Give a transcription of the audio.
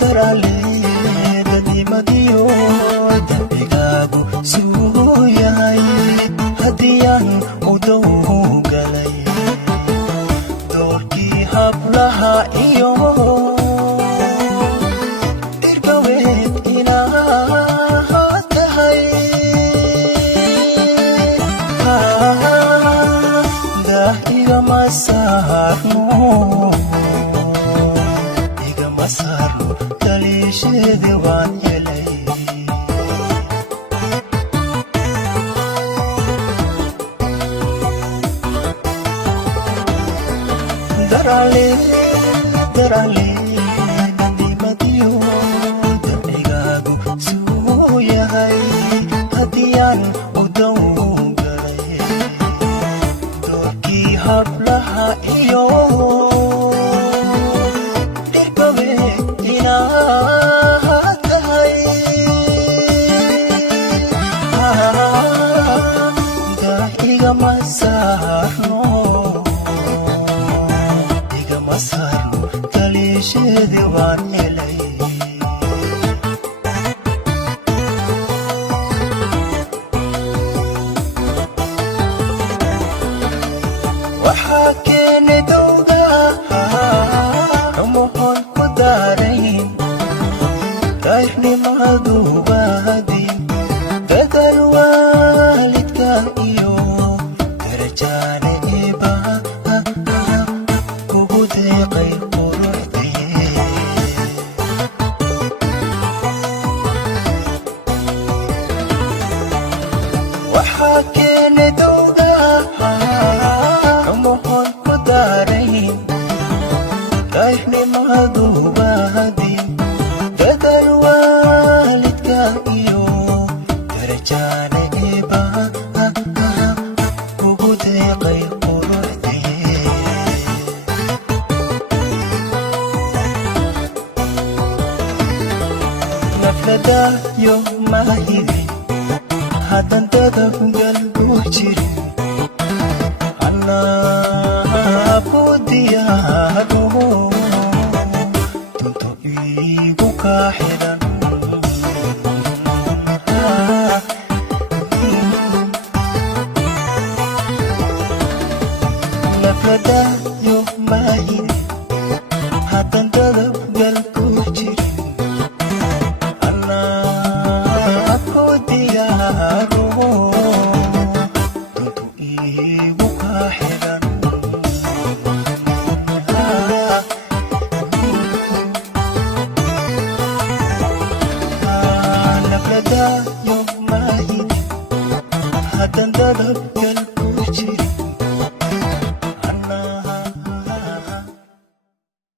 darale dadimadiyo dambigaagu suu yahay hadiyaan u dow galay doorkii hablaha iyo dirgaweed inaad tahay dah igama saarno kaliisheedi waan helay darale dadimadiyo dambigaagu suu yahay hadiyaan u dow galay doorkii hablaha iyo igama saarno kaliisheedi waan helay waxaa keeni dowga umuhon ku daarayn raixnimadu baadin bedel waalidka iyo darajaane kugu deeqay quruxdii waxaa keeni dowga umuhon ku daarayn raixnimadu baadin bedel waalidka iyo darajaane kugu deeqay quruxdii nafladayo mahidin haddan dadab galgu jirin anaabu diyaado dunto iigu kaa xidhan nafladayo mahidin haddan dadab